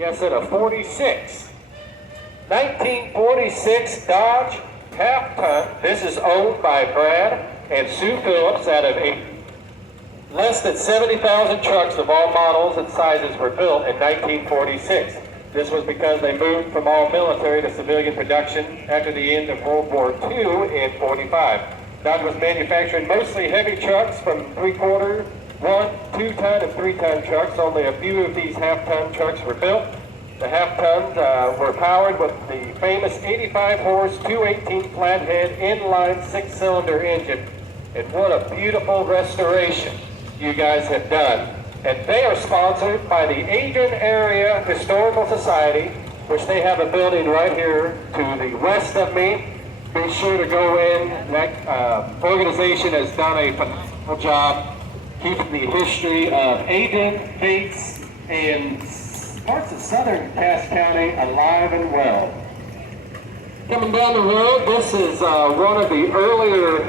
Guess it, a 46. 1946 Dodge half-ton. This is owned by Brad and Sue Phillips out of less than 70,000 trucks of all models and sizes were built in 1946. This was because they moved from all military to civilian production after the end of World War II in 45. Dodge was manufacturing mostly heavy trucks from 3/4, 1, 2-ton, and 3-ton trucks. Only a few of these half-ton trucks were built. The half-tons were powered with the famous 85-horse 218 flathead inline 6-cylinder engine. And what a beautiful restoration you guys have done. And they are sponsored by the Adrian Area Historical Society, which they have a building right here to the west of me. Be sure to go in. That organization has done a phenomenal job keeping the history of Adrian, Bates, and parts of southern Cass County alive and well. Coming down the road, this is one of the earlier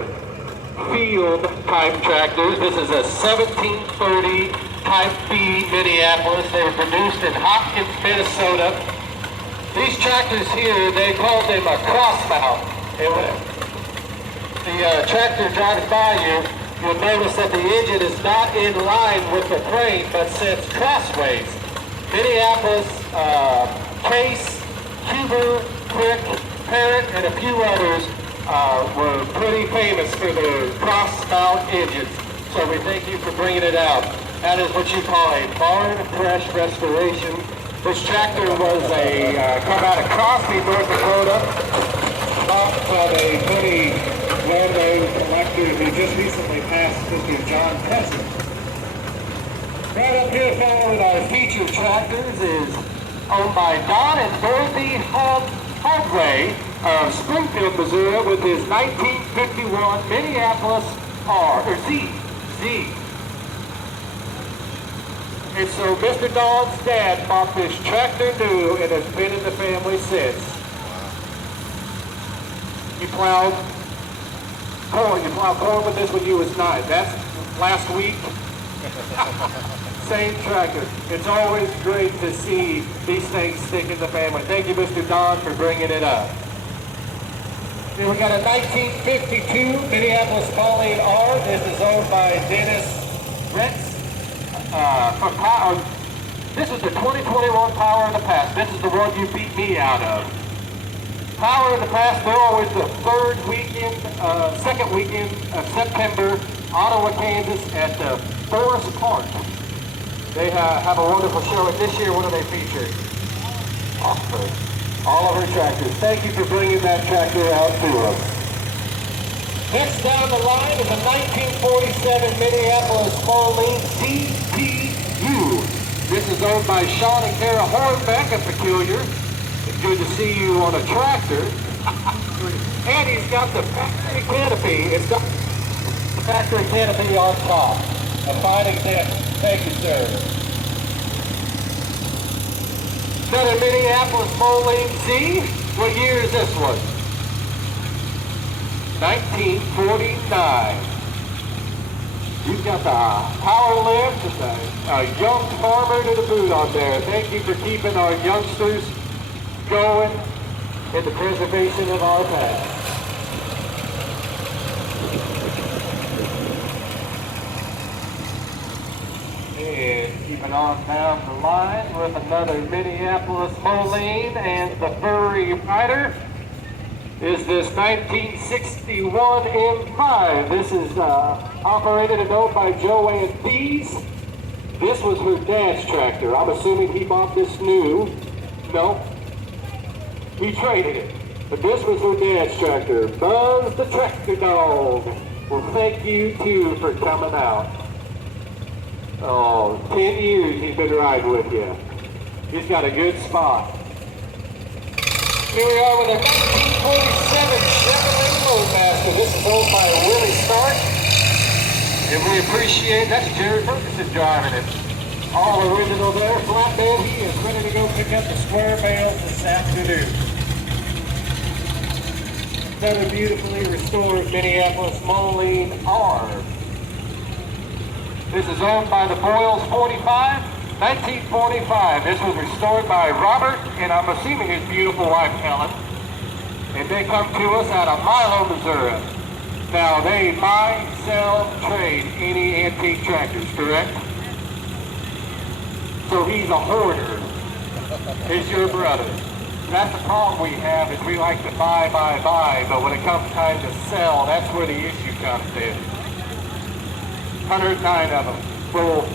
field type tractors. This is a 1730 Type B Minneapolis. They were produced in Hopkins, Minnesota. These tractors here, they called them a cross mount. And when the tractor drives by you, you'll notice that the engine is not in line with the frame, but sits crossways. Minneapolis, Case, Huber, Quick, Parrott, and a few others were pretty famous for their cross-mount engines. So we thank you for bringing it out. That is what you call a barn fresh restoration. This tractor was come out of Crosby, North Dakota, bought from a pretty well-known collector who just recently passed, Mr. John Preston. Right up here following our featured tractors is owned by Don and Dorothy Holdway of Springfield, Missouri, with his 1951 Minneapolis Z. And so Mr. Don's dad bought this tractor new and has been in the family since. You plowed corn with this when you was 9. That's last week. Same tractor. It's always great to see these things stick in the family. Thank you, Mr. Don, for bringing it up. Then we got a 1952 Minneapolis Pauline R. This is owned by Dennis Retz. This is the 2021 Power of the Past. This is the one you beat me out of. Power of the Past, they're always the second weekend of September, Ottawa, Kansas, at the Forest Park. They have a wonderful show, and this year, what do they feature? Oxford. All of our tractors. Thank you for bringing that tractor out to us. Next down the line is a 1947 Minneapolis Pauline CPU. This is owned by Sean and Kara Hornbeck of Peculiar. It's good to see you on a tractor. And he's got the factory canopy. It's got the factory canopy on top. A fine example. Thank you, sir. Another Minneapolis Pauline Z. What year is this one? 1949. You've got the power lift and a young farmer to the boot on there. Thank you for keeping our youngsters going in the preservation of our past. And keeping on down the line with another Minneapolis Moline and the Furry Rider is this 1961 M5. This is operated and owned by Joanne Dees. This was her dad's tractor. I'm assuming he bought this new. No, he traded it. But this was her dad's tractor. Buzz the Tractor Dog. Well, thank you too for coming out. Oh, 10 years he's been riding with you. He's got a good spot. Here we are with a 1947 Chevrolet Roadmaster. This is owned by Willie Stark. And we appreciate, that's Jerry Ferguson driving it. All original there, flatbed. He is ready to go pick up the square bales this afternoon. Another beautifully restored Minneapolis Moline R. This is owned by the Boyles 45 1945. This was restored by Robert and I'm assuming his beautiful wife Helen. And they come to us out of Milo, Missouri. Now they buy, sell, trade any antique tractors, correct? So he's a hoarder. Is your brother. That's the problem we have is we like to buy, but when it comes time to sell, that's where the issue comes in. 109 of them. Well,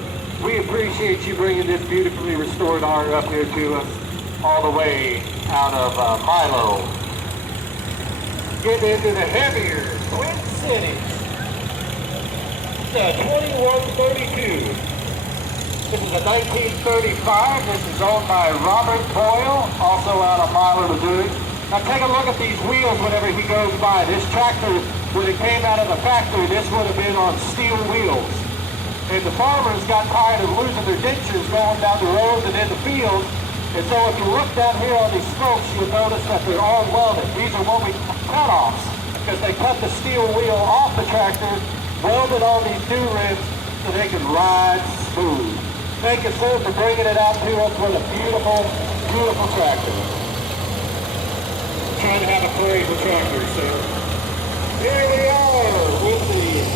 we appreciate you bringing this beautifully restored art up here to us all the way out of Milo. Get into the heavier Twin Cities. The 2132. This is a 1935. This is owned by Robert Boyle, also out of Milo, Missouri. Now take a look at these wheels whenever he goes by. This tractor, when it came out of the factory, this would have been on steel wheels. And the farmers got tired of losing their dentures going down the roads and in the fields. And so if you look down here on these spokes, you'll notice that they're all welded. These are what we call cut-offs, because they cut the steel wheel off the tractor, welded on these new rims so they can ride smooth. Thank you, sir, for bringing it out to us with a beautiful, beautiful tractor. Trying to have a parade with tractors, sir. Here we are with the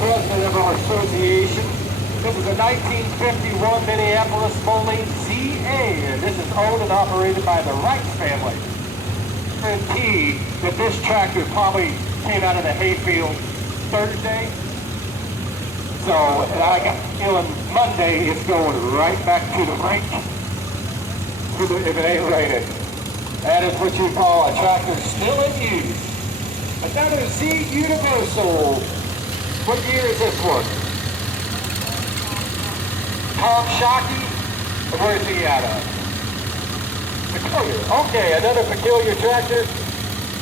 president of our association. This is a 1951 Minneapolis Foley ZA, and this is owned and operated by the Wright family. Guarantee that this tractor probably came out of the hayfield Thursday. So, and I got the feeling Monday it's going right back to the rink if it ain't raining. That is what you call a tractor still in use. Another Z Universal. What year is this one? Tom Shockey? Where is he out of? Peculiar. Okay, another peculiar tractor.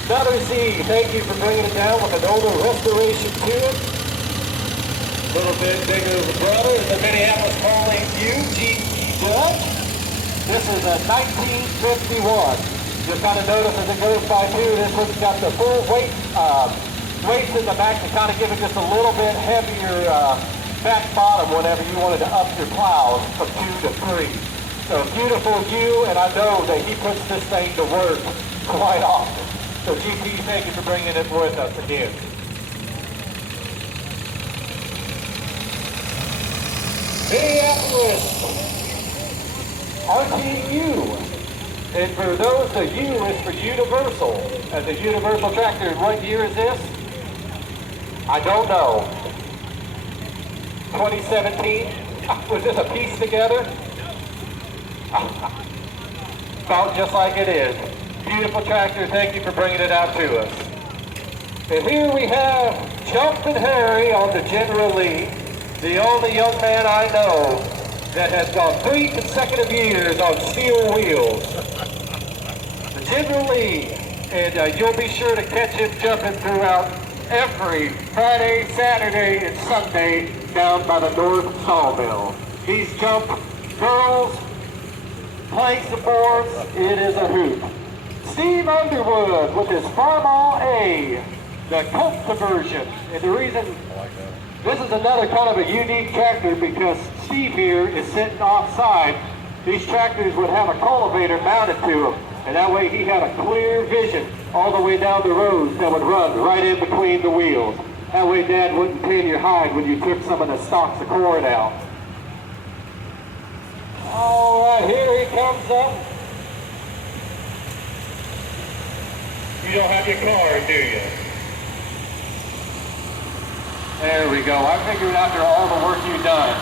Another Z. Thank you for bringing it down with an older restoration to it. A little bit bigger than the brother. The Minneapolis Foley UGE Dutch. This is a 1951. You'll kind of notice as it goes by too, this one's got the full weights in the back to kind of give it just a little bit heavier back bottom whenever you wanted to up your plows from 2 to 3. So beautiful U, and I know that he puts this thing to work quite often. So GP, thank you for bringing it with us again. Minneapolis RTU. And for those, the U is for Universal. And the Universal tractor, and what year is this? I don't know. 2017? Was this a piece together? Felt just like it is. Beautiful tractor, thank you for bringing it out to us. And here we have Jumpin' Harry on the General Lee, the only young man I know that has gone 3 consecutive years on steel wheels. The General Lee, and you'll be sure to catch him jumping throughout every Friday, Saturday, and Sunday down by the North Sawmill. He's jumped girls, planks and boards, it is a hoot. Steve Underwood with his Farmall A, the Colt conversion. And the reason, this is another kind of a unique tractor because Steve here is sitting offside. These tractors would have a cultivator mounted to them, and that way he had a clear vision all the way down the roads that would run right in between the wheels. That way Dad wouldn't tan your hide when you took some of the stalks of corn out. All right, here he comes up. You don't have your card, do you? There we go. I figured after all the work you've done,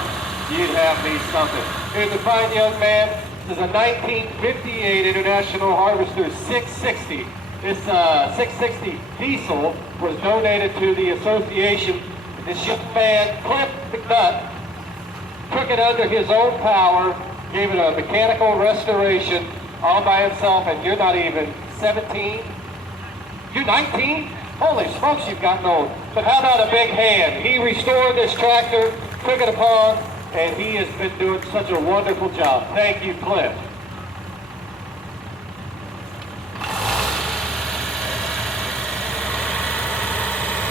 you'd have me something. Here's a fine young man. This is a 1958 International Harvester 660. This 660 diesel was donated to the association. This young man, Cliff McNutt, took it under his own power, gave it a mechanical restoration all by himself, and you're not even 17? You're 19? Holy smokes, you've gotten old. But how about a big hand? He restored this tractor, took it upon, and he has been doing such a wonderful job. Thank you, Cliff.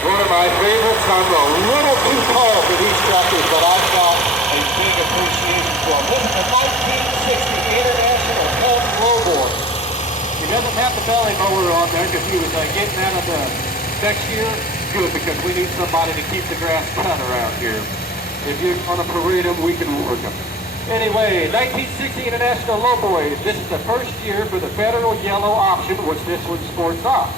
One of my favorites. I'm a little too tall for these tractors, but I've got a big appreciation belly mower on there because he was getting out of the next year. Good, because we need somebody to keep the grass cut around here. If you're going to parade them, we can work them. Anyway, 1960 International Lowboys. This is the first year for the federal yellow option, which this one sports off.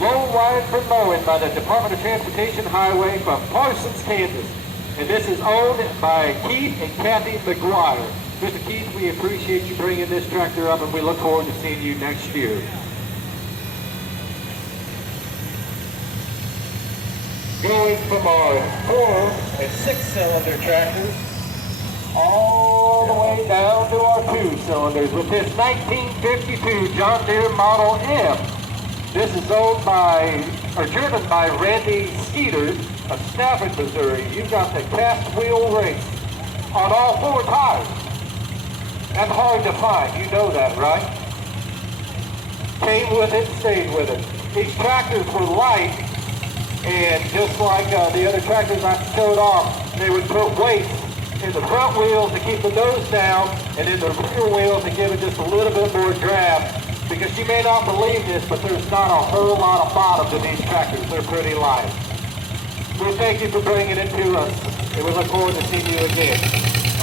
Low wide for mowing by the Department of Transportation Highway from Parsons, Kansas. And this is owned by Keith and Kathy McGuire. Mr. Keith, we appreciate you bringing this tractor up, and we look forward to seeing you next year. Going from our 4- and 6-cylinder tractors all the way down to our 2-cylinders with this 1952 John Deere Model M. This is owned by, or driven by Randy Skeeters of Stafford, Missouri. You've got the cast wheel race on all 4 tires. That's hard to find, you know that, right? Came with it, stayed with it. These tractors were light, and just like the other tractors I showed off, they would put weights in the front wheels to keep the nose down, and in the rear wheels to give it just a little bit more drag. Because you may not believe this, but there's not a whole lot of bottom to these tractors. They're pretty light. We thank you for bringing it to us, and we look forward to seeing you again.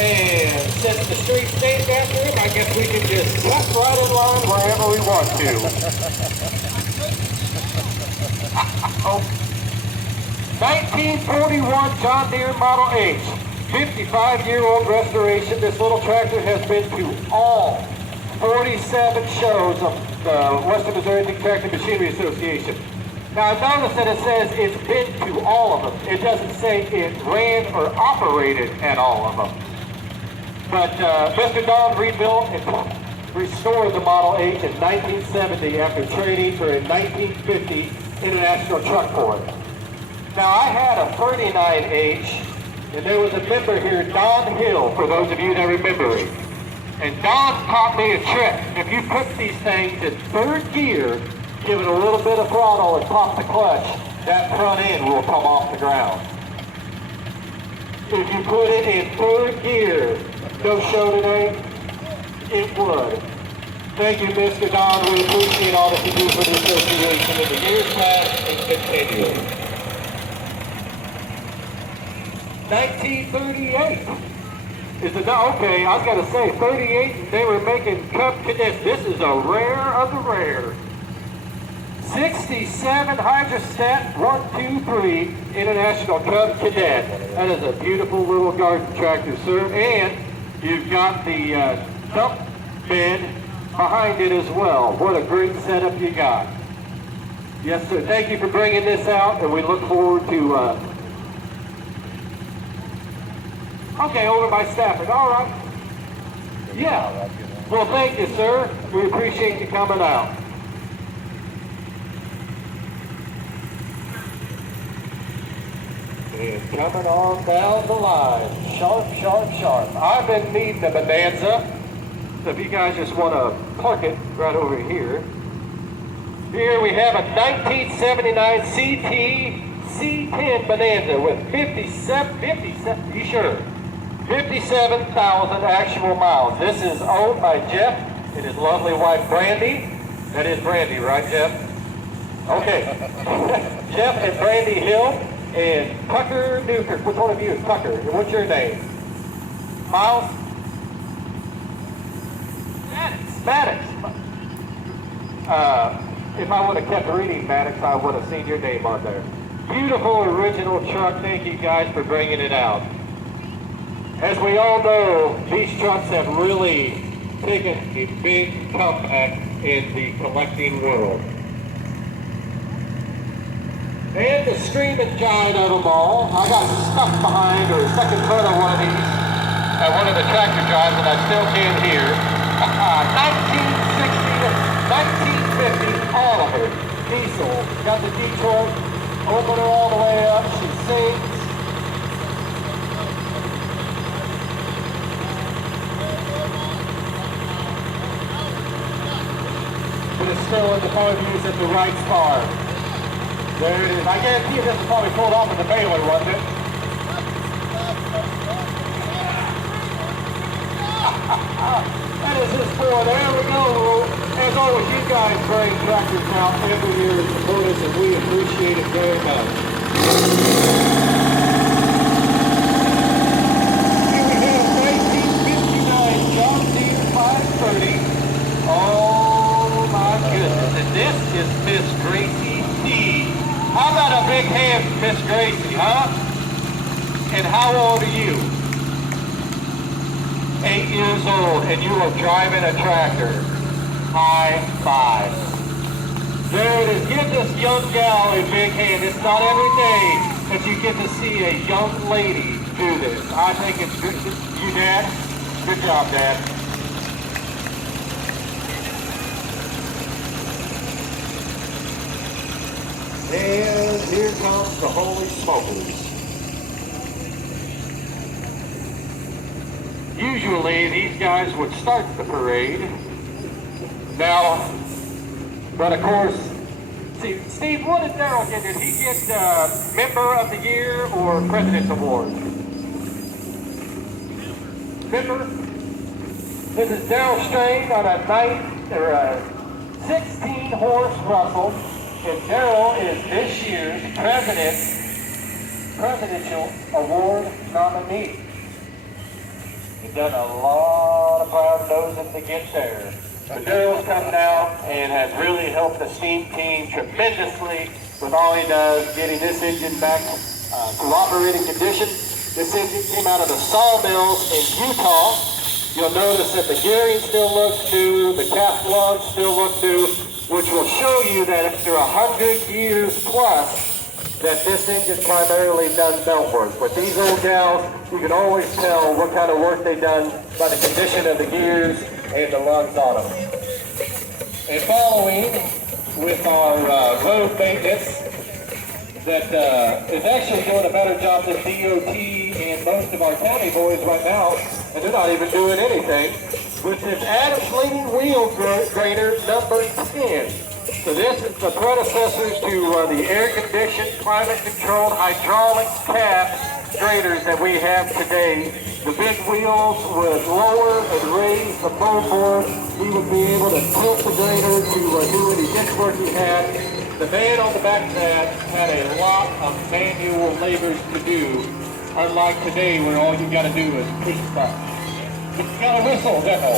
And since the street stays after him, I guess we can just cut right in line wherever we want to. Oh. 1941 John Deere Model H, 55-year-old restoration. This little tractor has been to all 47 shows of the Western Missouri Tractor Machinery Association. Now I notice that it says it's been to all of them. It doesn't say it ran or operated at all of them. But Mr. Don rebuilt and restored the Model H in 1970 after trading for a 1950 International Truck for it. Now I had a 39H, and there was a member here, Don Hill, for those of you that remember him. And Don taught me a trick. If you put these things in 3rd gear, give it a little bit of throttle and pop the clutch, that front end will come off the ground. If you put it in 3rd gear, no show today, it would. Thank you, Mr. Don. We appreciate all that you do for the association in the years past and continue. 1938 is the, okay, I was going to say 38, they were making Cup Cadets. This is a rare of the rare. 67 Hydrostat 123 International Cub Cadet. That is a beautiful little garden tractor, sir. And you've got the dump bed behind it as well. What a great setup you got. Yes, sir. Thank you for bringing this out, and we look forward to... Okay, over by Stafford. All right. Yeah. Well, thank you, sir. We appreciate you coming out. And coming on down the line, sharp, sharp, sharp. I've been needing a Bonanza. So if you guys just want to park it right over here. Here we have a 1979 CT C10 Bonanza with 57, you sure? 57,000 actual miles. This is owned by Jeff and his lovely wife Brandy. That is Brandy, right, Jeff? Okay. Jeff and Brandy Hill and Tucker Newkirk. Which one of you is Tucker? And what's your name? Miles? Maddox. If I would have kept reading Maddox, I would have seen your name on there. Beautiful original truck. Thank you guys for bringing it out. As we all know, these trucks have really taken a big comeback in the collecting world. And the screaming giant of them all, I got stuck behind or stuck in front of one of these at one of the tractor drives and I still can't hear. 1960 to 1950 Oliver diesel. Got the Detroit opener all the way up. She sings. But it's still in the photos at the right spot. There it is. I guarantee you this was probably pulled off in the baler, wasn't it? That is his boy. There we go. As know what you guys bring tractors out every year to support us, and we appreciate it very much. Here we have a 1959 John Deere 530. Oh my goodness, and this is Miss Gracie D. How about a big hand for Miss Gracie, huh? And how old are you? 8 years old, and you are driving a tractor. High five. There it is. Give this young gal a big hand. It's not every day that you get to see a young lady do this. I think it's good. You, Dad? Good job, Dad. And here comes the Holy Smokers. Usually these guys would start the parade. Now, but of course, see, Steve, what did Darrell get? Did he get Member of the Year or President's Award? Member? This is Darrell Strain on a 16-horse Russell, and Darrell is this year's Presidential Award nominee. He's done a lot of proud nosing to get there. But Darrell's come down and has really helped the steam team tremendously with all he does, getting this engine back to operating condition. This engine came out of the sawmills in Utah. You'll notice that the gearing still looks new, the cast lugs still look new, which will show you that after 100 years plus, that this engine primarily does belt work. With these old gals, you can always tell what kind of work they've done by the condition of the gears and the lugs on them. And following with our road maintenance that is actually doing a better job than DOT and most of our county boys right now, and they're not even doing anything, which is Adam's Leading Wheel Grader number 10. So this is the predecessors to the air-conditioned, climate-controlled, hydraulic cab graders that we have today. The big wheels would lower and raise the board. He would be able to tilt the grader to do any ditch work he had. The man on the back of that had a lot of manual labors to do, unlike today where all you got to do is push the button. You got a whistle, demo.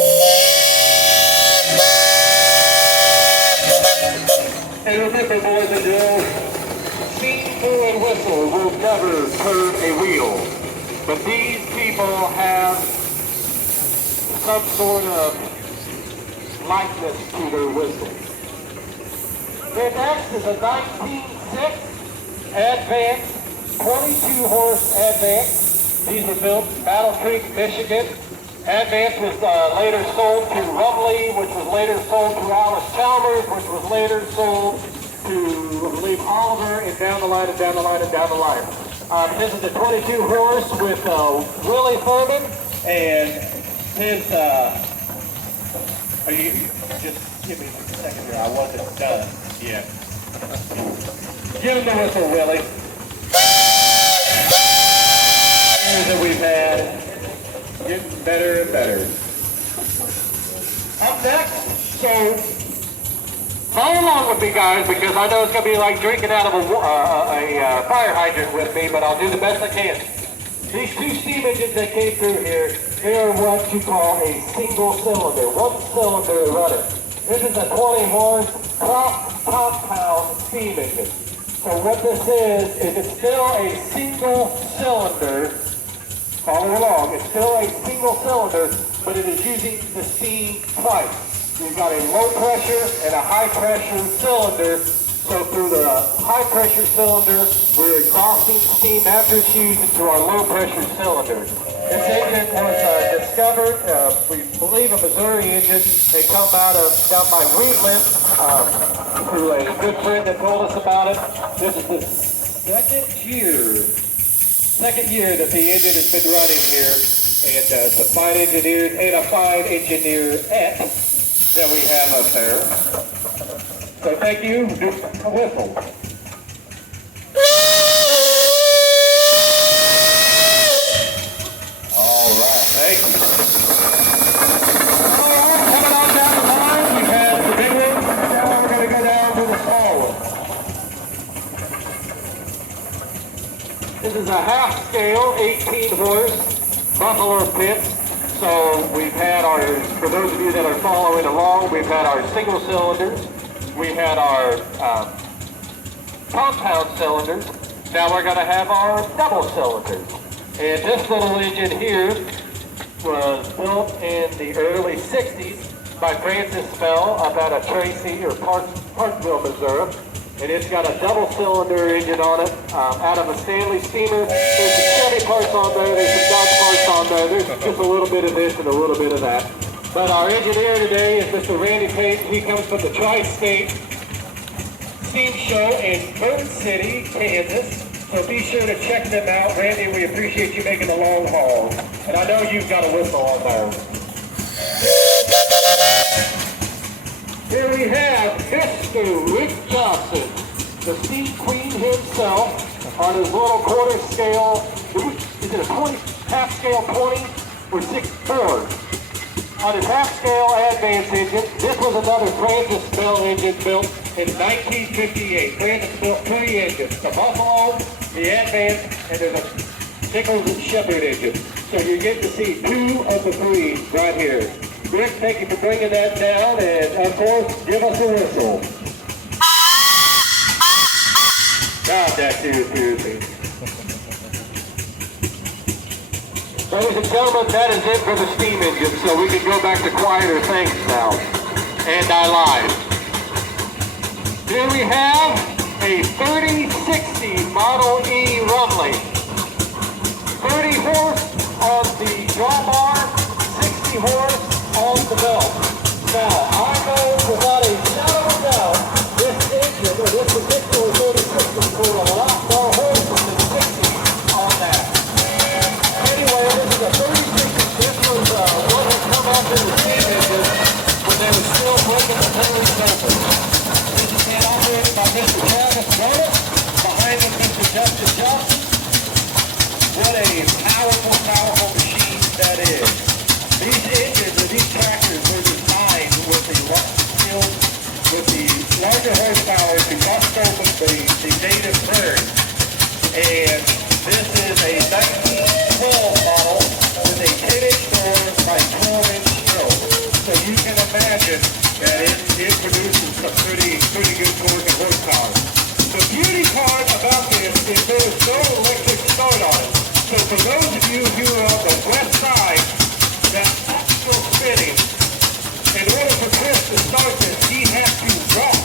And remember, boys and girls, steam fluid whistle will never turn a wheel. But these people have some sort of likeness to their whistle. Their next is a 1906 Advance, 22-horse Advance. These were built in Battle Creek, Michigan. Advance was later sold to Rumley, which was later sold to Alice Chalmers, which was later sold to, I believe, Oliver, and down the line, and down the line, and down the line. This is a 22 horse with Willie Furman, and his, just give me a second here, I wasn't done yet. Give him the whistle, Willie. That we've had, getting better and better. Up next, so follow along with me, guys, because I know it's going to be like drinking out of a fire hydrant with me, but I'll do the best I can. These two steam engines that came through here, they are what you call a single cylinder, one cylinder runner. This is a 20-horse compound steam engine. So what this is it's still a single cylinder. Follow along, it's still a single cylinder, but it is using the steam twice. You've got a low pressure and a high pressure cylinder. So through the high pressure cylinder, we're exhausting steam after it's used into our low pressure cylinder. This engine was discovered, we believe a Missouri engine. They come out of down by Wheatland through a good friend that told us about it. This is the second year that the engine has been running here, and it's a fine engineer and a fine engineerette that we have up there. So thank you. Do a whistle. All right, thank you. All right, coming on down the line, we have the big a half scale 18 horse Buffalo pit. So we've had our, for those of you that are following along, we've had our single cylinders, we had our compound cylinders, now we're going to have our double cylinders. And this little engine here was built in the early 60s by Francis Bell up out of Tracy or Parkville, Missouri. And it's got a double cylinder engine on it, out of a Stanley steamer. There's some Chevy parts on there, there's some Dodge parts on there, there's just a little bit of this and a little bit of that. But our engineer today is Mr. Randy Payton. He comes from the Tri-State Steam Show in Bird City, Kansas. So be sure to check them out. Randy, we appreciate you making the long haul. And I know you've got a whistle on there. Here we have Mr. Rick Johnson, the Steam Queen himself, on his little quarter scale, is it a 20, half scale 20 or 6.4? On his half scale advance engine, this was another Francis Bell engine built in 1958. Francis built 3 engines, the Buffalo, the Advance, and there's a Nichols and Shepard engine. So you get to see 2 of the 3 right here. Rick, thank you for bringing that down, and of course, give us a whistle. God, that's seriously. Ladies and gentlemen, that is it for the steam engine, so we can go back to quieter things now. And I lied. Here we have a 3060 Model E Rumley. 30 horse on the drawbar, 60 horse on the belt. Now, I know without a shadow of a doubt, this engine, or this particular 3060 will put a lot more horses than 60 on that. Anyway, this is a 3060. This was what had come out in the steam engine when they were still breaking the pillars open. This is being operated by Mr. Travis Bonus, behind him Mr. Justin Johnson. What a powerful, powerful machine that is. These engines or these tractors were designed with the larger horsepower to bust open the native prairie. And this is a 1912 model with a 10-inch door by 12-inch stroke. So you can imagine that it produces some pretty good torque and horsepower. The beauty part about this is there is no electric start on it. So for those of you who are on the west side, that actual spinning, in order for Chris to start this, he has to rock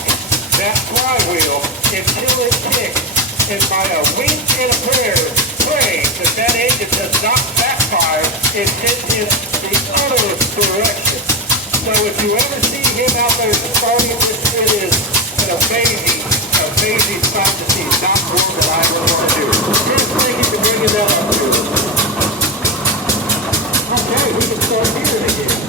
that flywheel until it kicks. And by a wink and a prayer, pray that that engine does not backfire and hit him the other direction. So if you ever see him out there starting this, it is an amazing spot to see. Not one that I really want to do. Chris, thank you for bringing that up to us. Okay, we can start here again.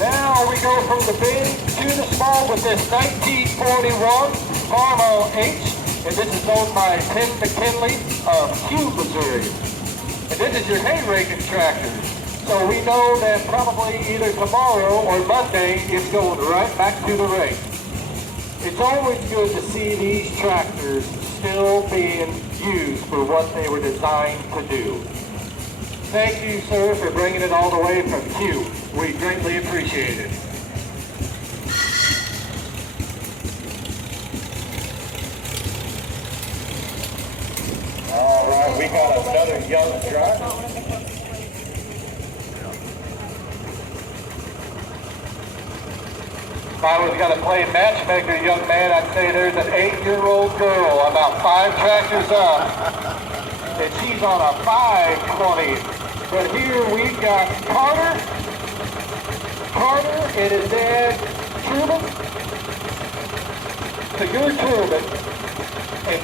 Now we go from the big to the small with this 1941 Farmall H, and this is owned by Tim McKinley of Hugh, Missouri. And this is your hay raking tractor. So we know that probably either tomorrow or Monday it's going right back to the rake. It's always good to see these tractors still being used for what they were designed to do. Thank you, sir, for bringing it all the way from Q. We greatly appreciate it. All right, we got another young driver. If I was going to play matchmaker, young man, I'd say there's an 8-year-old girl about 5 tractors up, and she's on a 520. But here we've got Carter and his dad, Truman, so you're Truman, and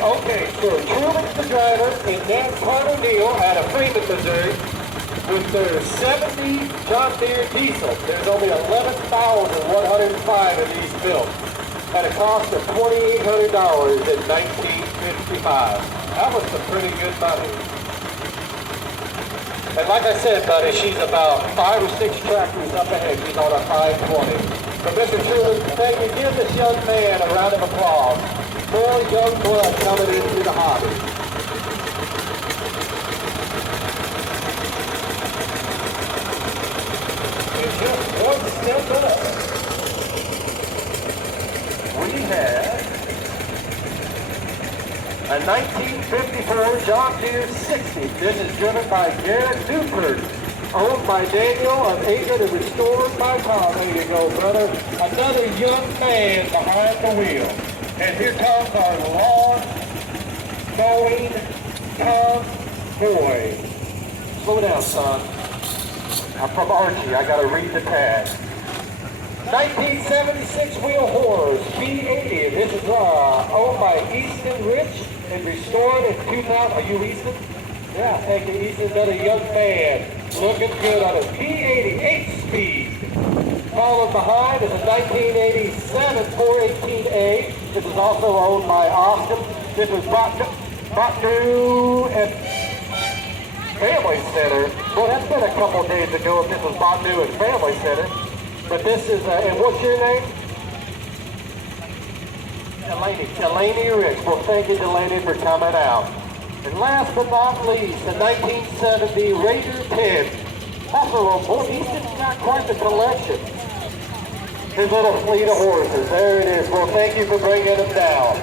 okay, so Truman's the driver, and then Carter Neal out of Freeman, Missouri, with their 70 John Deere diesel. There's only 11,105 of these built at a cost of $2,800 in 1955. That was some pretty good money. And like I said, buddy, she's about 5 or 6 tractors up ahead. She's on a 520. So Mr. Schuler, thank you. Give this young man a round of applause. More young blood coming into the hobby. And just one step up, we have a 1954 John Deere 60. This is driven by Garrett Newford, owned by Daniel of Adrian and restored by Tom. There you go, brother. Another young man behind the wheel. And here comes our lawn-mowing Tom boy. Slow down, son. I'm from Archie. I got to read the tag. 1976 Wheel Horse B80. This is owned by Easton Rich and restored in 2000. Are you Easton? Yeah, thank you, Easton. Another young man. Looking good on a B80 8-speed. Followed behind is a 1987 418A. This is also owned by Austin. This is Botnu and Family Center. Well, that's been a couple of days ago if this was Botnu and Family Center. But this is, and what's your name? Delaney Rich. Well, thank you, Delaney, for coming out. And last but not least, the 1970 Raider 10. Buffalo, boy, Easton's got quite the collection. His little fleet of horses. There it is. Well, thank you for bringing them down.